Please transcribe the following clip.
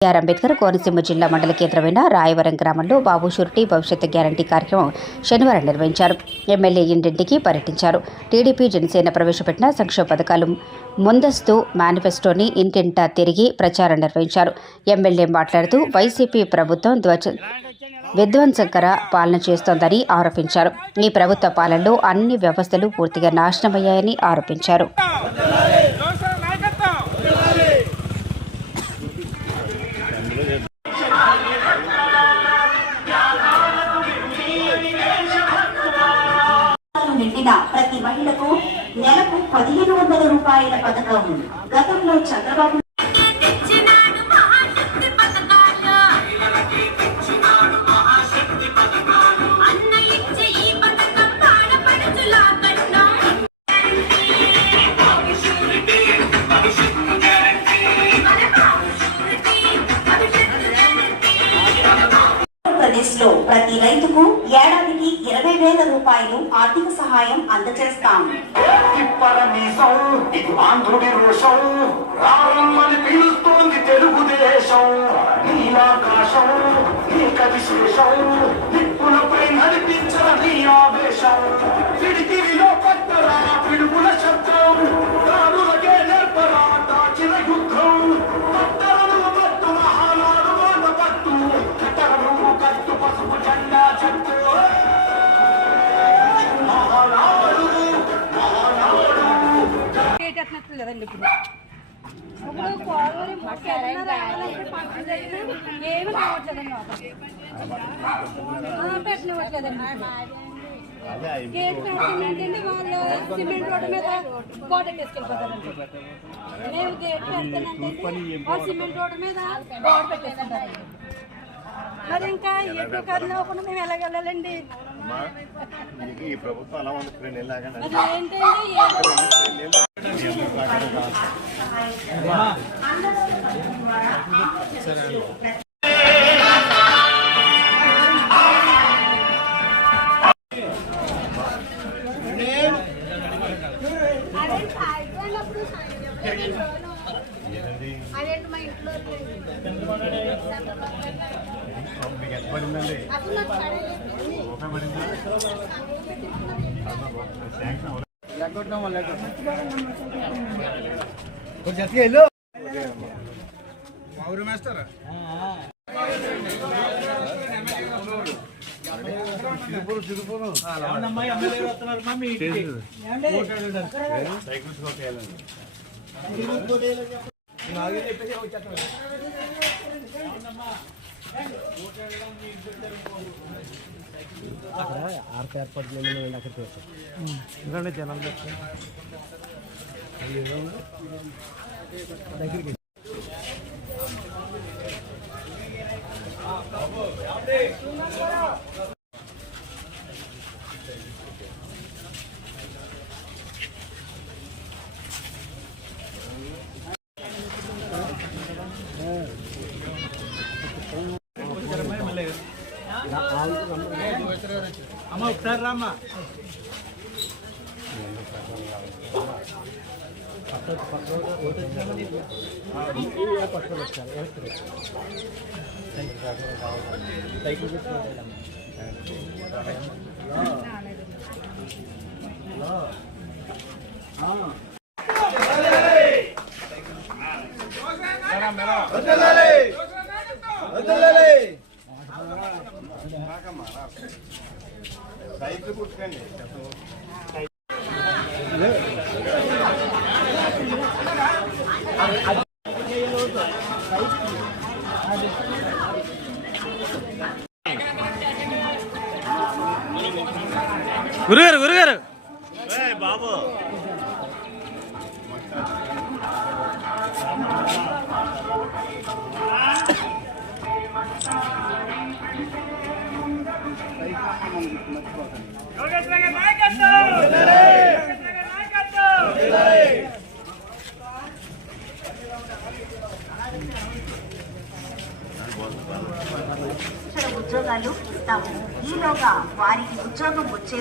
అంబేద్కర్ కోనసీమ జిల్లా మండల కేంద్రమైన రాయవరం గ్రామంలో బాబు షూరిటీ భవిష్యత్ గ్యారంటీ కార్యక్రమం శనివారం నిర్వహించారు. ఎమ్మెల్యే ఇంటింటికి పర్యటించారు. టీడీపీ జనసేన ప్రవేశపెట్టిన సంక్షేమ పథకాలు ముందస్తు మేనిఫెస్టోని ఇంటింటా తిరిగి ప్రచారం నిర్వహించారు. ఎమ్మెల్యే మాట్లాడుతూ వైసీపీ ప్రభుత్వం విధ్వంసకర పాలన చేస్తోందని ఆరోపించారు. ఈ ప్రభుత్వ పాలనలో అన్ని వ్యవస్థలు పూర్తిగా నాశనమయ్యాయని ఆరోపించారు. నిండిన ప్రతి మహిళకు నెలకు 1500 రూపాయల పథకం. గతంలో చంద్రబాబు లో ప్రతి రైతుకు ఏడాదికి 20,000 రూపాయలు ఆర్థిక సహాయం అందజేస్తాం. తెలుగుదేశం నీలాకాశం నీక విశేషం నిప్పులపై నడిపించిన నీ ఆవేశం పిడికిలిలో పట్టరా పిడుగుల శబ్దం రానులకే నేర్పరా దాచిన యుద్ధం పట్టణము పట్టు మహానాడు మాట పట్టు కట్టను కట్టు పసుపు జెండా చెట్టు మహానాడు కదండి. ఇప్పుడు కోడలు ఏమి కావట్లేదండి, పెట్టనివ్వట్లేదండి. గేట్ పెడుతుందంటే వాళ్ళు సిమెంట్ రోడ్డు మీద గోడ తీసుకెళ్ళిపోతారండి. మేము గేట్ పెడతానంటే వాళ్ళు సిమెంట్ రోడ్డు మీద గోడ పెట్టేస్తుంటారండి. మరి ఇంకా ఎటు కర్నవ్వకుండా మేము ఎలాగెళ్ళాలండి? ఈ ప్రభుత్వం అలా అది ఏంటండి? ఆర్త ఏర్పాటు అక్కడికి వచ్చాను జనాలు దగ్గరికి అమ్మ ఒకసారి రామ్మా. సైకిల్ పుట్టుకండి. గురుగారు బాబు ఉద్యోగాలు ఇస్తాము. ఈలోగా వారికి ఉద్యోగం వచ్చే